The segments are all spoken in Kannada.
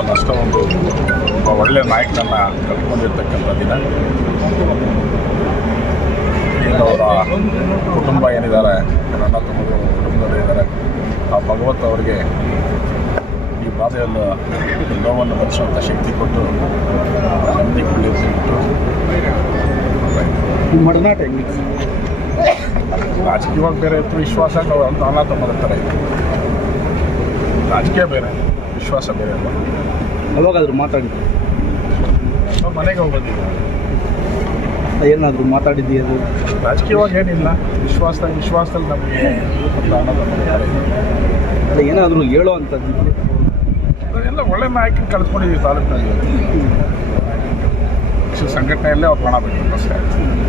ನಮ್ಮನ್ನು ಒಂದು ಒಬ್ಬ ಒಳ್ಳೆಯ ನಾಯಕನನ್ನು ಕಳ್ಕೊಂಡಿರ್ತಕ್ಕಂಥ ದಿನ. ಏನು ಅವರ ಕುಟುಂಬ ಏನಿದ್ದಾರೆ ನನ್ನ ತಮ್ಮಗಳು ಕುಟುಂಬದಲ್ಲಿ ಇದ್ದಾರೆ ಆ ಭಗವತ್ ಅವರಿಗೆ ಈ ಬಾಧೆಯನ್ನು ಎಲ್ಲವನ್ನು ನೋವನ್ನು ಭರಿಸುವಂಥ ಶಕ್ತಿ ಕೊಟ್ಟು ನಂಬಿಕೆ ಕೊಡಲಿ ಮಡನಾಟ ರಾಜಕೀಯವಾಗಿ ಬೇರೆ ಇತ್ತು ವಿಶ್ವಾಸ ನಾವು ಅಂತ ಅನಾಥ ಮಾಡುತ್ತಾರೆ ರಾಜಕೀಯ ಬೇರೆ. ವಿಶ್ವಾಸ ಬೇರೆ ಅಲ್ಲ ಯಾವಾಗಾದ್ರೂ ಮಾತಾಡಿದ್ದು ಮನೆಗೆ ಹೋಗೋದಿಲ್ಲ ಏನಾದರೂ ಮಾತಾಡಿದ್ದಿ ಅದು? ರಾಜಕೀಯವಾಗಿ ಏನಿಲ್ಲ. ವಿಶ್ವಾಸದಲ್ಲಿ ವಿಶ್ವಾಸದಲ್ಲಿ ನಮಗೆ ಅಲ್ಲ ಏನಾದರೂ ಹೇಳೋ ಅಂತದ್ದು ಎಲ್ಲ ಒಳ್ಳೆ ನಾಯಕನ ಕಳ್ಸ್ಕೊಂಡಿದ್ದೀವಿ ತಾಲೂಕಿನಲ್ಲಿ. ಪಕ್ಷ ಸಂಘಟನೆಯಲ್ಲೇ ಅವ್ರು ಹಣ ಬಿಟ್ಟು ಅಷ್ಟೇ.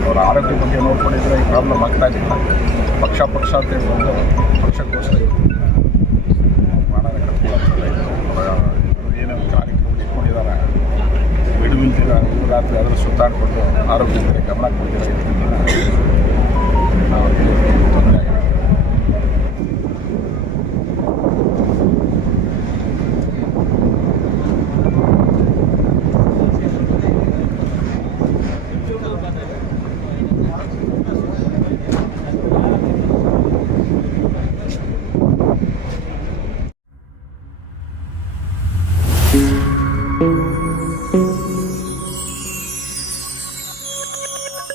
ಅವರ ಆರೋಗ್ಯ ಬಗ್ಗೆ ನೋಡ್ಕೊಂಡಿದ್ರೆ ಈ ಪ್ರಾಬ್ಲಮ್ ಆಗ್ತಾ ಇಲ್ಲ. ಪಕ್ಷ ಪಕ್ಷ ಅಂತ ಹೇಳ್ಕೊಂಡು ಪಕ್ಷಕ್ಕೋಸ್ಕರ. ನೀವು ರಾತ್ರಿ ಆದರೂ